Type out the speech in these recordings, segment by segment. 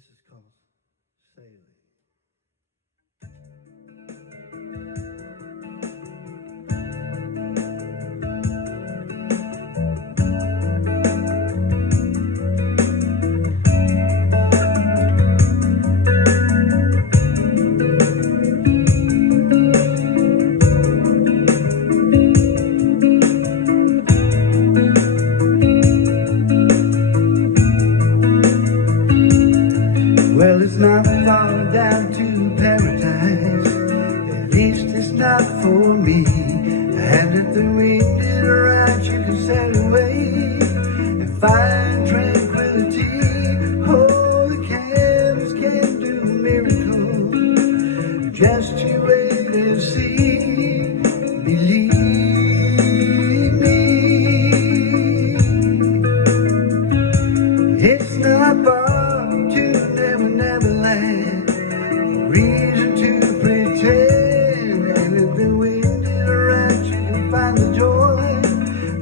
This is called Sailing. Well, it's not far down to paradise, at least it's not for me. And if the wind is right, you can sail away and find tranquility. Oh, the canvas can do miracles, just you wait and see. Believe me, it's not far to Neverland, reason to pretend. And if the wind is right, you can find the joy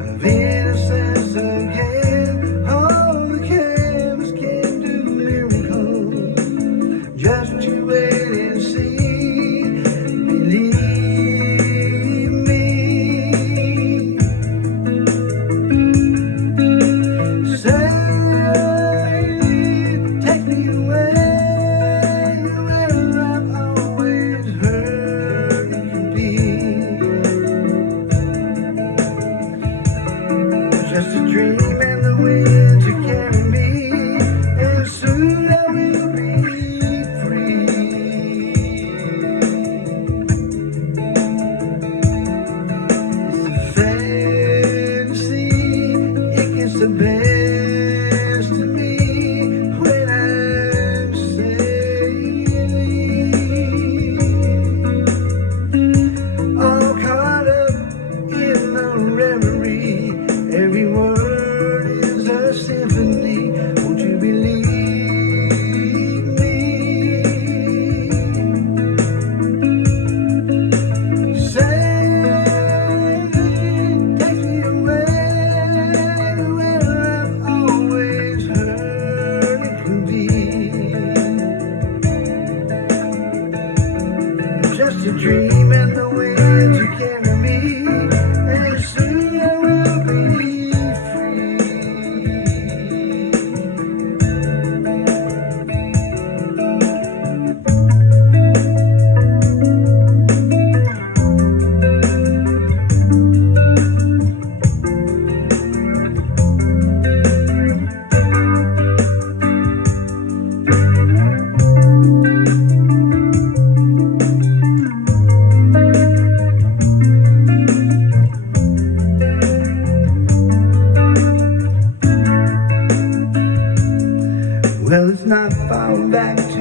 of innocence again. Oh, the canvas can do miracles, just you wait and see. Believe me, sailing, take me away. Just a dream and the wind to carry me, and soon I will be free. It's a fantasy, it gets the best of me when I'm sailing, all caught up in the reverie. Every word is a symphony. Won't you believe me? Sailing takes me away to where I've always heard it can be. Just a dream and the wind to carry me, and soon I will be well, it's not far back to